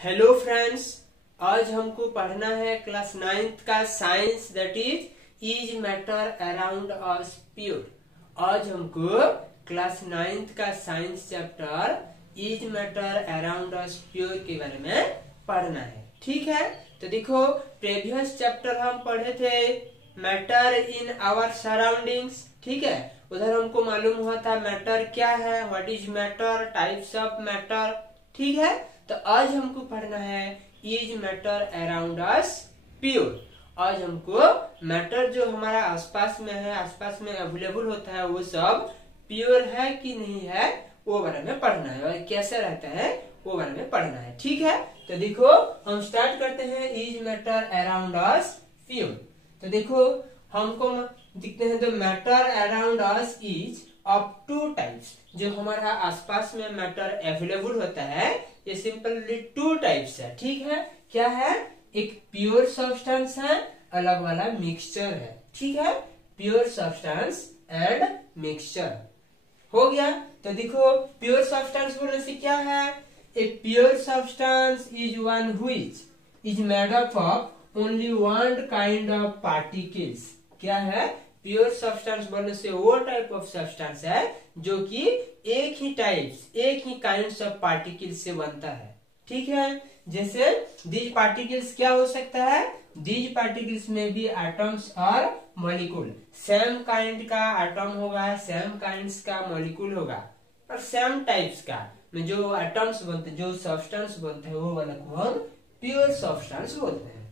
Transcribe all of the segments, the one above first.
Hello friends, आज हमको पढ़ना है क्लास 9th का science that is matter around us pure. आज हमको क्लास 9th का science chapter is matter around us pure के बारे में पढ़ना है। ठीक है, तो देखो प्रीवियस चैप्टर हम पढ़े थे मैटर इन आवर सराउंडिंग्स। ठीक है, उधर हमको मालूम हुआ था मैटर क्या है, what is matter, types of matter. ठीक है, तो आज हमको पढ़ना है is matter around us pure. आज हमको मैटर जो हमारा आसपास में है, आसपास में अवेलेबल होता है, वो सब प्योर है कि नहीं है वो बारे में पढ़ना है, और कैसे रहता है वो बारे में पढ़ना है। ठीक है, तो देखो हम स्टार्ट करते हैं is matter around us pure. तो देखो हमको दिखते हैं तो matter around us is of two types. जो हमारा आसपास में मैटर अवेलेबल होता है ये सिंपली टू टाइप्स है। ठीक है, क्या है, एक प्योर सब्सटेंस है, अलग वाला मिक्सचर है। ठीक है, प्योर सब्सटेंस एंड मिक्सचर हो गया। तो देखो प्योर सब्सटेंस बोलने से क्या है, a pure substance is one which is made up of only one kind of particles. क्या है, प्योर सब्सटेंस बोलने से वो टाइप ऑफ सब्सटेंस है जो कि एक ही टाइप्स, एक ही काइंड्स ऑफ पार्टिकल्स से बनता है। ठीक है, जैसे दीज पार्टिकल्स क्या हो सकता है, दीज पार्टिकल्स में भी एटम्स और मॉलिक्यूल, सेम काइंड का एटम होगा, सेम काइंड्स का मॉलिक्यूल होगा, और सेम टाइप्स का में जो एटम्स बनते, जो सब्सटेंस बनते हैं वो वाला को हम प्योर सब्सटेंस बोलते हैं।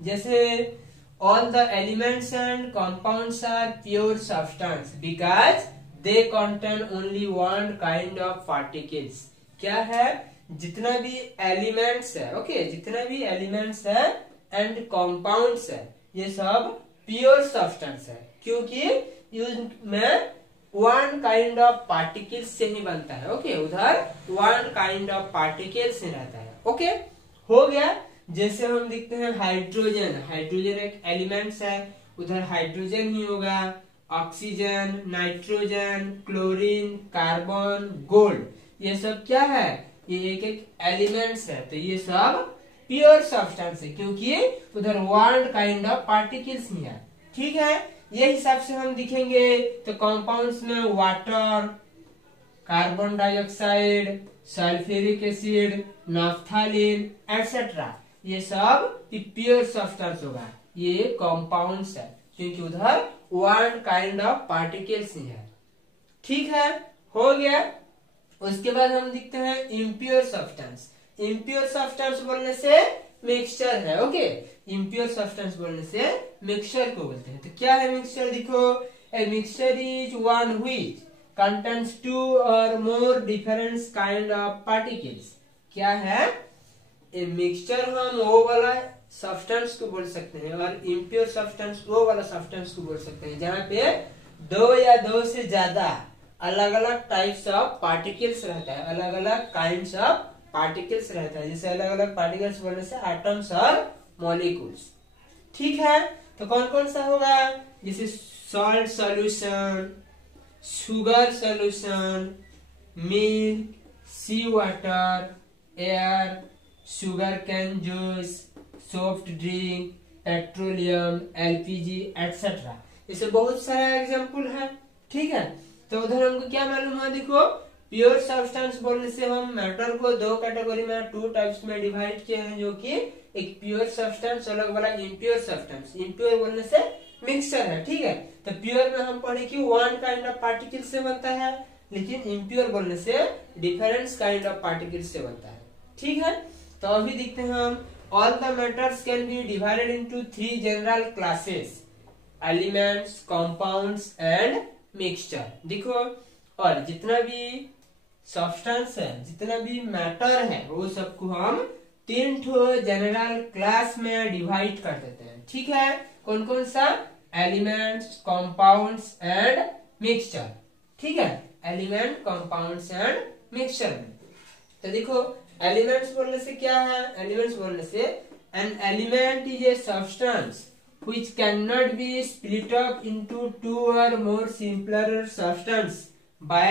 जैसे all the elements and compounds are pure substance because they contain only one kind of particles। क्या है, जितना भी एलिमेंट्स है, ओके, जितना भी एलिमेंट्स है एंड कंपाउंड्स है, ये सब प्योर सब्सटेंस है, क्योंकि इसमें वन काइंड ऑफ पार्टिकल्स से ही बनता है। ओके, उधर वन काइंड ऑफ पार्टिकल्स से रहता है। ओके, हो गया। जैसे हम देखते हैं हाइड्रोजन, हाइड्रोजन एक एलिमेंट्स है, उधर हाइड्रोजन ही होगा, oxygen, nitrogen, chlorine, carbon, gold, ये सब क्या है, ये एक एक एलिमेंट्स है। तो ये सब प्योर सब्सटेंस है क्योंकि उधर वन काइंड ऑफ पार्टिकल्स ही है। ठीक है, ये हिसाब से हम दिखेंगे तो कंपाउंड्स में water, carbon dioxide, sulphuric acid, naphthalene etcetera, ये सब प्योर सब्सटेंस होगा, ये कंपाउंड्स है क्योंकि उधर वन काइंड ऑफ पार्टिकल्स ही है। ठीक है, हो गया। उसके बाद हम देखते हैं इम्प्योर सब्सटेंस। इम्प्योर सब्सटेंस बोलने से मिक्सचर है। ओके, इम्प्योर सब्सटेंस बोलने से मिक्सचर को बोलते हैं। तो क्या है मिक्सचर, देखो a mixture is one which contains two or more different kind of particles। क्या है, ए मिक्सचर हम वो वाला सब्सटेंस को बोल सकते हैं, और इम्प्योर सब्सटेंस वो वाला सब्सटेंस को बोल सकते हैं जहाँ पे दो या दो से ज्यादा अलग अलग टाइप्स ऑफ पार्टिकल्स रहता है, अलग अलग काइंड्स ऑफ पार्टिकल्स रहता है। जैसे अलग अलग पार्टिकल्स बोलने से एटम्स और मॉलिक्यूल्स। ठीक है, तो कौन कौन सा होगा, जैसे salt solution, sugar solution, milk, sea water, air, sugar cane juice, soft drink, petroleum, LPG etcetera, इसे बहुत सारा एग्जाम्पल है। ठीक है, तो उधर हमको क्या मालूम है, देखो प्योर सब्सटेंस बोलने से हम मैटर को दो कैटेगरी में, टू टाइप्स में डिवाइड किए हैं, जो कि एक प्योर सब्सटेंस, अलग वाला इम्प्योर सब्सटेंस। इम्प्योर बोलने से मिक्सचर है। ठीक है, तो प्योर में हम पढ़े कि वन काइंड ऑफ पार्टिकल से बनता है, लेकिन इम्प्योर बोलने से डिफरेंट काइंड ऑफ पार्टिकल से बनता है। ठीक है, तो अभी देखते हैं हम all the matters can be divided into three general classes, elements, compounds and mixture. देखो, और जितना भी सब्सटेंस है, जितना भी मैटर है, वो सबको हम तीन ठो जनरल क्लास में डिवाइड कर देते हैं। ठीक है, कौन कौन सा, एलिमेंट्स, कंपाउंड्स एंड मिक्सचर। ठीक है, एलिमेंट, कंपाउंड्स एंड मिक्सचर। तो देखो एलिमेंट्स बोलने से क्या है, एलिमेंट्स बोलने से an element is a substance which cannot be split up into two or more simpler substance by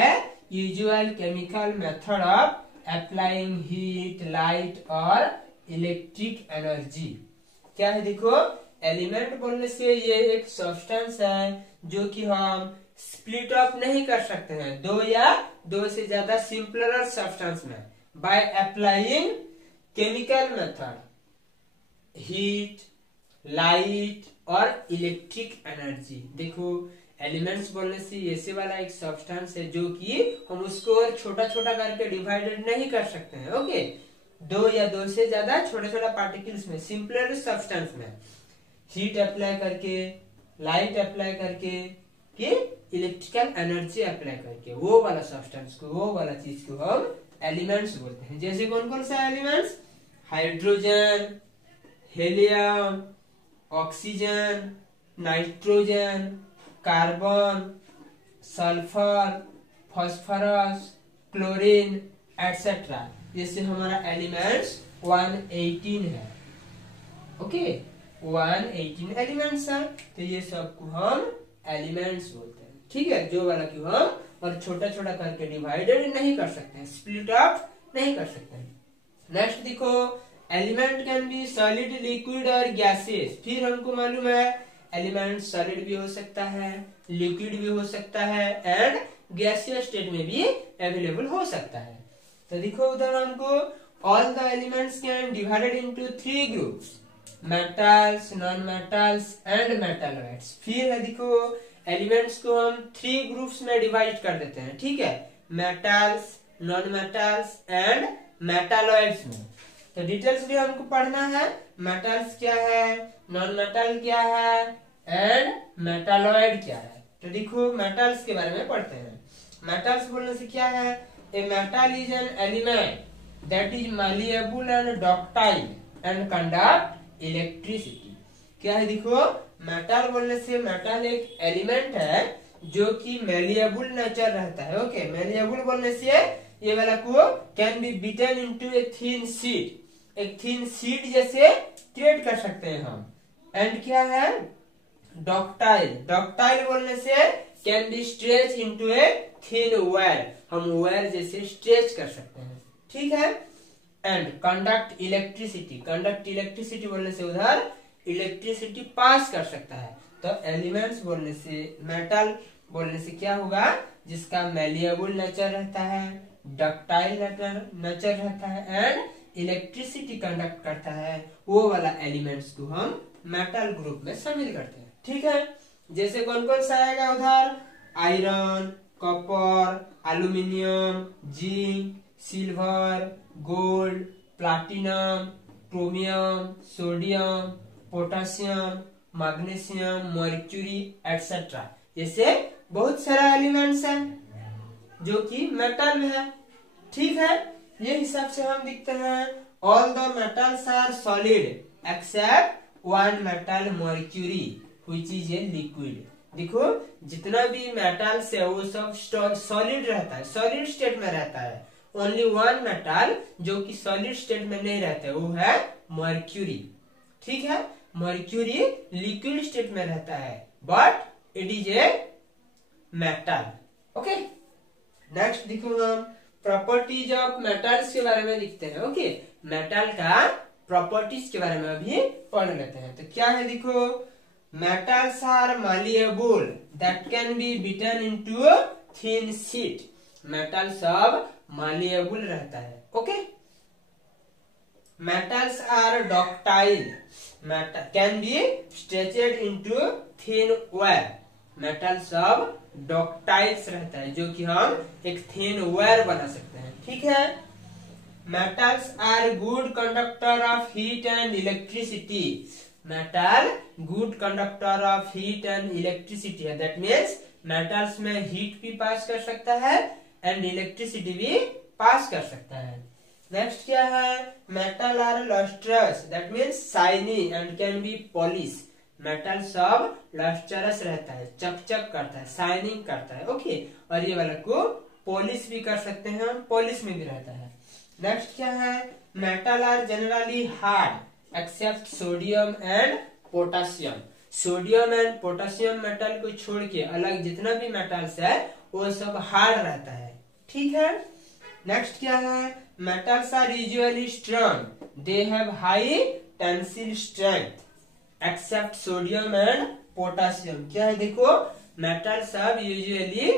usual chemical method of applying heat, light और इलेक्ट्रिक एनर्जी। क्या है देखो, एलिमेंट बोलने से ये एक सब्सटेंस है जो कि हम स्प्लिट अप नहीं कर सकते हैं दो या दो से ज्यादा सिंपलर सब्सटेंस में by applying chemical method, heat, light और इलेक्ट्रिक एनर्जी। देखो एलिमेंट्स बोलने से ऐसे वाला एक सब्सटेंस है जो कि हम उसको छोटा छोटा करके डिवाइडेड नहीं कर सकते हैं। ओके, दो या दो से ज्यादा छोटा छोटा पार्टिकल्स में, सिंपलर सब्सटेंस में हीट अप्लाई करके, लाइट अप्लाई करके, कि इलेक्ट्रिकल एनर्जी अप्लाई करके, वो वाला सब्सटेंस को, वो वाला चीज को हम एलिमेंट्स बोलते हैं। जैसे कौन कौन सा elements, hydrogen, helium, oxygen, nitrogen, carbon, sulphur, phosphorus, chlorine etcetera. जैसे हमारा एलिमेंट्स 118 है। ओके, 118 एलिमेंट्स है, तो ये सब को हम एलिमेंट्स बोलते हैं। ठीक है, जो वाला कि हम और छोटा छोटा करके डिवाइडेड नहीं कर सकते हैं, स्प्लिट अप नहीं कर सकते हैं। नेक्स्ट देखो, element can be solid, liquid और गैसेस। फिर हमको मालूम है एलिमेंट सॉलिड भी हो सकता है, लिक्विड भी हो सकता है एंड गैसियस स्टेट में भी अवेलेबल हो सकता है। तो देखो उधर हमको all the elements can divided into 3 groups, metals, non metals and metalloids. फिर है देखो एलिमेंट्स को हम 3 ग्रुप्स में डिवाइड कर देते हैं। ठीक है, metals, non metals and metalloids में। तो डिटेल्स भी हमको पढ़ना है, मेटल्स क्या है, नॉन मेटल क्या है एंड मेटालॉइड क्या है। तो देखो मेटल्स के बारे में पढ़ते हैं। मेटल्स बोलने से क्या है, a metal is an element that is malleable and ductile and conduct electricity. क्या है देखो, मेटल बोलने से मेटल एक एलिमेंट है जो कि मेलिएबल नेचर रहता है। ओके, मेलिएबल बोलने से ये वाला को can be beaten into a thin sheet, एक थिन शीट जैसे क्रिएट कर सकते हैं हम। एंड क्या है, डक्टाइल, डक्टाइल बोलने से can be stretch into a thin wire, हम वायर जैसे स्ट्रेच कर सकते हैं। ठीक है, and conduct electricity, conduct electricity बोलने से उधर इलेक्ट्रिसिटी पास कर सकता है। तो एलिमेंट्स बोलने से, मेटल बोलने से क्या होगा, जिसका मेलिएबल नेचर रहता है, डक्टाइल नेचर रहता है एंड इलेक्ट्रिसिटी कंडक्ट करता है, वो वाला एलिमेंट्स को हम मेटल ग्रुप में शामिल करते हैं। ठीक है, जैसे कौन कौन सा आएगा उधर, iron, copper, aluminium, zinc, silver, gold, platinum, chromium, sodium, potassium, magnesium, mercury etcetera. जैसे बहुत सारा एलिमेंट्स है जो कि मेटल में है। ठीक है, ये हिसाब से हम दिखते हैं, all the metals are solid except one metal mercury which is a liquid. देखो जितना भी मेटल्स है वो सब सॉलिड रहता है, सॉलिड स्टेट में रहता है। ओनली वन मेटल जो कि सॉलिड स्टेट में नहीं रहता है वो है मर्क्यूरी। ठीक है, मर्क्यूरी लिक्विड स्टेट में रहता है but it is a metal. Okay, next देखो हम प्रॉपर्टीज ऑफ मेटल्स के बारे में लिखते हैं। ओके, मेटल का प्रॉपर्टीज के बारे में अभी पढ़ लेते हैं। तो क्या है देखो, metals are malleable that can be beaten into a thin sheet। Metal सब malleable रहता है। Okay, metals are ductile, can be stretched into thin wire। Metal सब डॉक्टाइल्स रहता है जो कि हम एक थिन वायर बना सकते हैं। ठीक है, metals are good conductor of heat and electricity. Metal good conductor of heat and electricity है, दैट मीन्स मेटल्स में हीट भी पास कर सकता है एंड इलेक्ट्रिसिटी भी पास कर सकता है। नेक्स्ट क्या है, metal are lustrous, that means shiny and can be polish. Metal सब लस्टरस रहता है, चकचक करता है, शाइनिंग करता है। ओके, और ये वाला को पॉलिश भी कर सकते हैं, पॉलिश में भी रहता है। नेक्स्ट क्या है, metal are generally hard except sodium and potassium. Sodium and potassium metal को छोड़ के अलग जितना भी मेटल्स है वो सब हार्ड रहता है। ठीक है, नेक्स्ट क्या है, metals are usually strong. They have high tensile strength except sodium and potassium. क्या है देखो, मेटल सब यूजुअली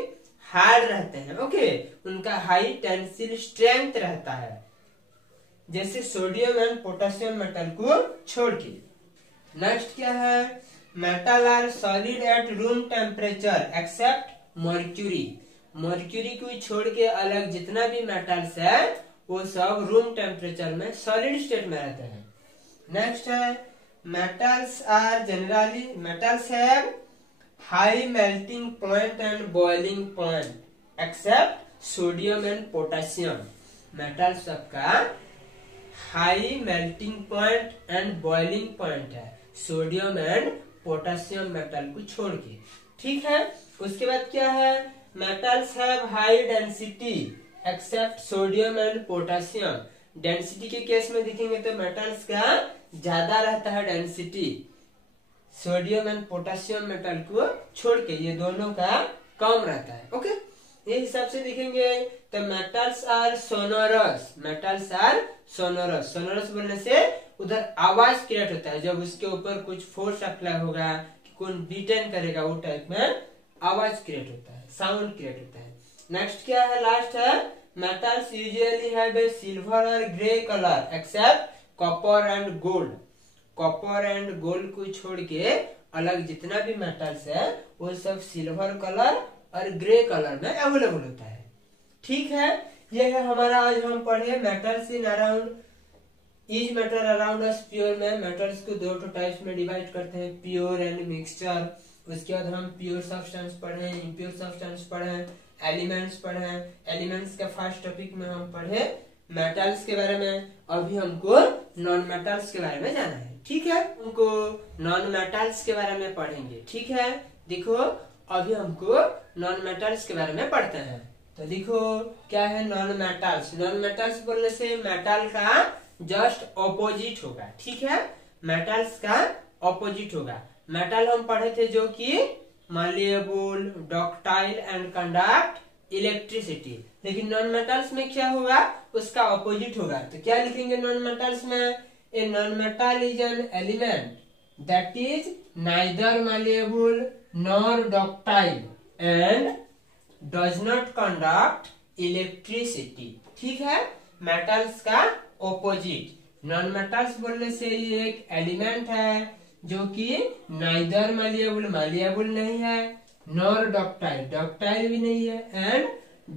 हार्ड रहते हैं, ओके, उनका हाई टेंसिल स्ट्रेंथ रहता है, जैसे सोडियम एंड पोटेशियम मेटल को छोड़ के। नेक्स्ट क्या है, metal are solid at room temperature except mercury. Mercury को छोड़ के अलग जितना भी मेटल्स है वो सब रूम टेम्परेचर में सॉलिड स्टेट में रहते हैं। नेक्स्ट है, metals are generally, metals have high melting point and boiling point except sodium and potassium. Metal सबका high melting point and boiling point है, सोडियम एंड पोटेशियम मेटल को छोड़ के, ठीक है। उसके बाद क्या है, metals have high density except sodium and potassium. Density के केस में देखेंगे तो मेटल्स का ज्यादा रहता है density, sodium and potassium metal को छोड़ के ये दोनों का कम रहता है, ओके। ये हिसाब से देखेंगे तो metals are sonorous. Metals are sonorous. Sonorous बोलने से उधर आवाज क्रिएट होता है, जब उसके ऊपर कुछ फोर्स अप्लाई होगा कि कौन बीटन करेगा वो टाइप में आवाज क्रिएट होता है, साउंड क्रिएट होता है। नेक्स्ट क्या है, लास्ट है, metals usually have a silver और grey colour except copper and gold. Copper and gold को छोड़ के अलग जितना भी मेटल्स है वो सब सिल्वर कलर और ग्रे कलर में अवेलेबल होता है, ठीक है। ये है हमारा आज हम पढ़े metals in around, each metal around us pure में मेटल्स को दो टाइप्स में डिवाइड करते हैं, प्योर एंड मिक्सचर। उसके बाद हम प्योर सब्सटेंस पढ़े, इम्प्योर सब्सटेंस पढ़े, एलिमेंट्स पढ़े। एलिमेंट्स के फर्स्ट टॉपिक में हम पढ़े मेटल्स के बारे में, अभी हमको नॉन मेटल्स के बारे में जाना है, ठीक है। उनको नॉन मेटल्स के बारे में पढ़ेंगे, ठीक है। देखो अभी हमको नॉन मेटल्स के बारे में पढ़ते हैं, तो देखो क्या है नॉन मेटल्स। नॉन मेटल्स बोलने से मेटल का जस्ट ऑपोजिट होगा, ठीक है। मेटल्स का ऑपोजिट होगा। मेटल हम पढ़े थे जो कि मालिएबल, डक्टाइल एंड कंडक्ट इलेक्ट्रिसिटी, लेकिन नॉन मेटल्स में क्या होगा, उसका ऑपोजिट होगा। तो क्या लिखेंगे नॉन मेटल्स में, a non metal is an element that is neither malleable nor ductile and does not conduct electricity, ठीक है। मेटल्स का ऑपोजिट। नॉन मेटल्स बोलने से ये एक एलिमेंट है जो कि नाइदर मालिएबल, मालिएबल नहीं है, नॉर डक्टाइल, डक्टाइल भी नहीं है, and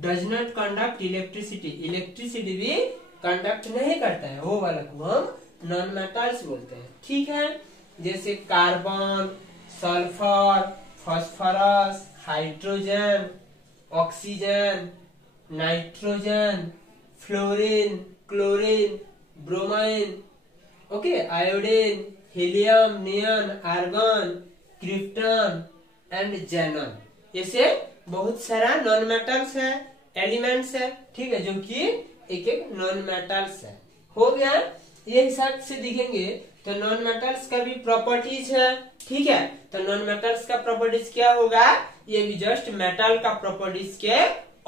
does not conduct electricity, electricity भी कंडक्ट नहीं करता है, वो वाला को हम नॉन मेटल्स बोलते हैं, ठीक है। जैसे carbon, sulphur, phosphorus, hydrogen, oxygen, nitrogen, fluorine, chlorine, bromine, okay, iodine, helium, neon, argon, krypton and xenon. ऐसे बहुत सारा नॉन मेटल्स है, एलिमेंट्स है, ठीक है, जो कि एक एक नॉन मेटल्स है। हो गया, ये हिसाब से दिखेंगे तो नॉन मेटल्स का भी प्रॉपर्टीज है, ठीक है। तो नॉन मेटल्स का प्रॉपर्टीज क्या होगा, ये भी जस्ट मेटल का प्रॉपर्टीज के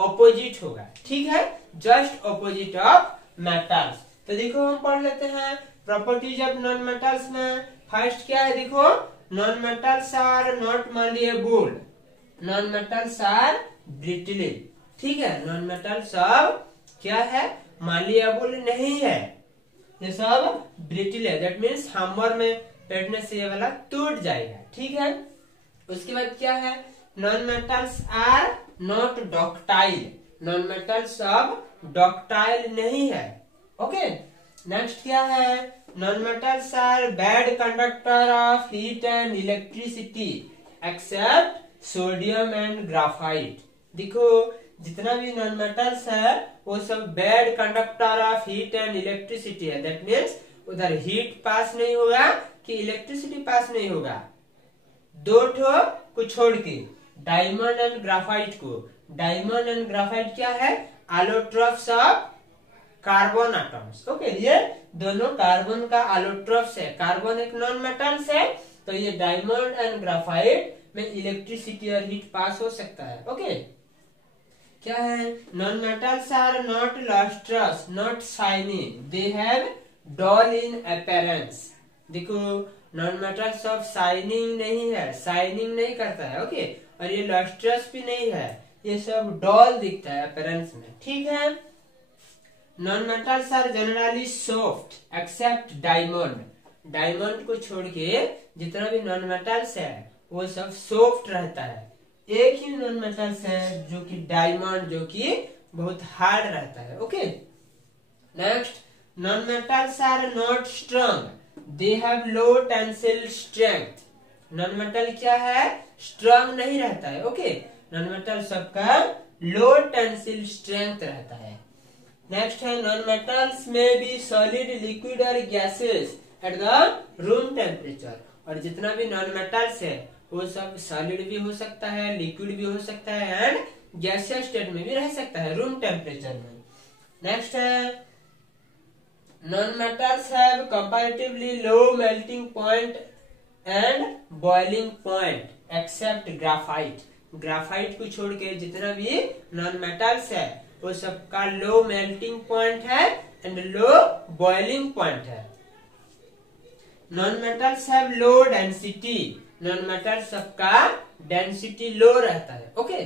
ऑपोजिट होगा, ठीक है, जस्ट ऑपोजिट ऑफ मेटल्स। तो देखो हम पढ़ लेते हैं प्रॉपर्टीज ऑफ नॉन मेटल्स में। फर्स्ट क्या है, देखो non metals are not malleable, non metals are brittle, ठीक है। नॉन मेटल सब क्या है, मालिएबल नहीं है, ये सब ब्रिटल है, दैट मीन्स हैमर में पेटने से ये वाला टूट जाएगा, ठीक है। उसके बाद क्या है, non metals are not ductile, non metals सब डक्टाइल नहीं है, ओके। नेक्स्ट क्या है, non metals are bad conductor of heat and electricity except sodium and graphite. देखो जितना भी नॉन मेटल्स है वो सब bad conductor of heat and electricity है, दैट मीन्स उधर हीट पास नहीं होगा कि इलेक्ट्रिसिटी पास नहीं होगा। दो ठो को छोड़ के, डायमंड एंड ग्राफाइट को। डायमंड एंड ग्राफाइट क्या है, allotropes of carbon atoms, okay. ये दोनों कार्बन का एलोट्रोप्स है, कार्बन एक नॉन मेटल्स है, तो ये डायमंड एंड ग्राफाइट में इलेक्ट्रिसिटी और हीट पास हो सकता है, ओके। क्या है? Non metals are not lustrous not shining, they have dull in appearance. देखो नॉन मेटल्स ऑफ शाइनिंग नहीं है, शाइनिंग नहीं करता है, ओके। और ये लस्ट्रस भी नहीं है, ये सब डल दिखता है अपीयरेंस में, ठीक है। Non metals are generally soft except diamond, diamond को छोड़ के जितना भी नॉन मेटल्स है वो सब सॉफ्ट रहता है। एक ही नॉन मेटल्स है जो कि डायमंड, जो कि बहुत हार्ड रहता है, okay. Next, non metals are not strong, they have low tensile strength. Non metal क्या है? स्ट्रॉन्ग नहीं रहता है, ओके। नॉन मेटल सबका लो टेंसिल स्ट्रेंथ रहता है। नेक्स्ट है नॉन मेटल्स में बी सॉलिड लिक्विड और gases at the room temperature. और जितना भी नॉन मेटल्स है वो सब सॉलिड भी हो सकता है, लिक्विड भी हो सकता है एंड गैसियस स्टेट में भी रह सकता है रूम टेम्परेचर में। नेक्स्ट है non metals have comparatively low melting point and boiling point accept graphite. Graphite को छोड़ के जितना भी नॉन मेटल्स है वो सबका लो मेल्टिंग पॉइंट है एंड लो बॉइलिंग पॉइंट है। Non metals have low density, non metals सबका डेंसिटी लो रहता है, okay.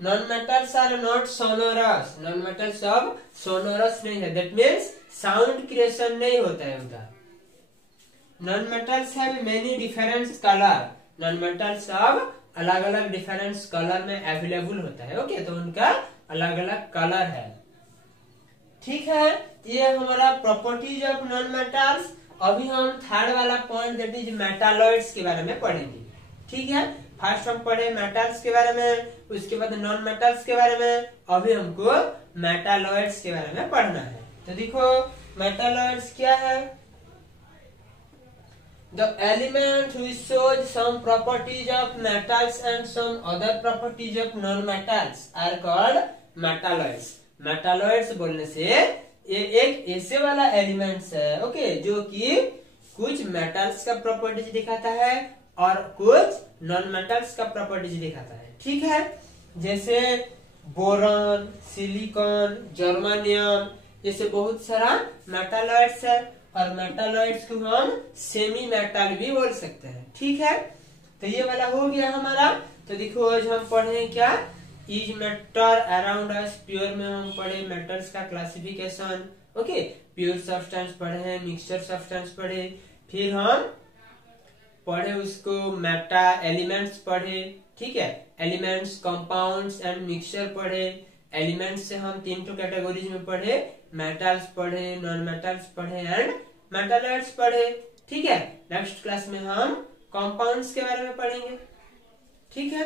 Non metals are not sonorous, non metals सब सोनोरस नहीं है, दैट मीन्स साउंड क्रिएशन नहीं होता है उनका। Non metals have many different colour, non metals सब अलग अलग डिफरेंट कलर में अवेलेबल होता है, ओके। तो उनका अलग अलग कलर है, ठीक है। ये हमारा प्रॉपर्टीज ऑफ नॉन मेटल्स। अभी हम थर्ड वाला पॉइंट दैट इज मेटालॉइड्स के बारे में पढ़ेंगे, ठीक है। फर्स्ट हम पढ़े मेटल्स के बारे में, उसके बाद नॉन मेटल्स के बारे में, अभी हमको मेटालॉइड्स के बारे में पढ़ना है। तो देखो मेटालॉइड्स क्या है? The element which shows some properties of metals and some other properties of non-metals are called metalloids. Metalloids बोलने से ये एक ऐसे वाला एलिमेंट्स है, ओके, जो कि कुछ मेटल्स का प्रॉपर्टीज दिखाता है और कुछ नॉन मेटल्स का प्रॉपर्टीज दिखाता है, ठीक है। जैसे बोरॉन, सिलिकॉन, जर्मानियम, जैसे बहुत सारा मेटालॉइड्स है। और मेटालॉइड्स को हम सेमी मेटल भी बोल सकते हैं, ठीक है। तो ये वाला हो गया हमारा। तो देखो आज हम पढ़े क्या? Is matter around us. Pure में हम पढ़े मेटल्स का क्लासिफिकेशन, ओके। प्योर सब्सटेंस पढ़े, मिक्सचर सब्सटेंस पढ़े, फिर हम पढ़े उसको मेटा एलिमेंट्स पढ़े, ठीक है। एलिमेंट्स, कंपाउंड्स एंड मिक्सचर पढ़े। एलिमेंट्स से हम 3 कैटेगरीज में पढ़े, मेटल्स पढ़े, नॉन मेटल्स पढ़े एंड मेटालॉइड्स पढ़े, ठीक है। नेक्स्ट क्लास में हम कंपाउंड्स के बारे में पढ़ेंगे, ठीक है।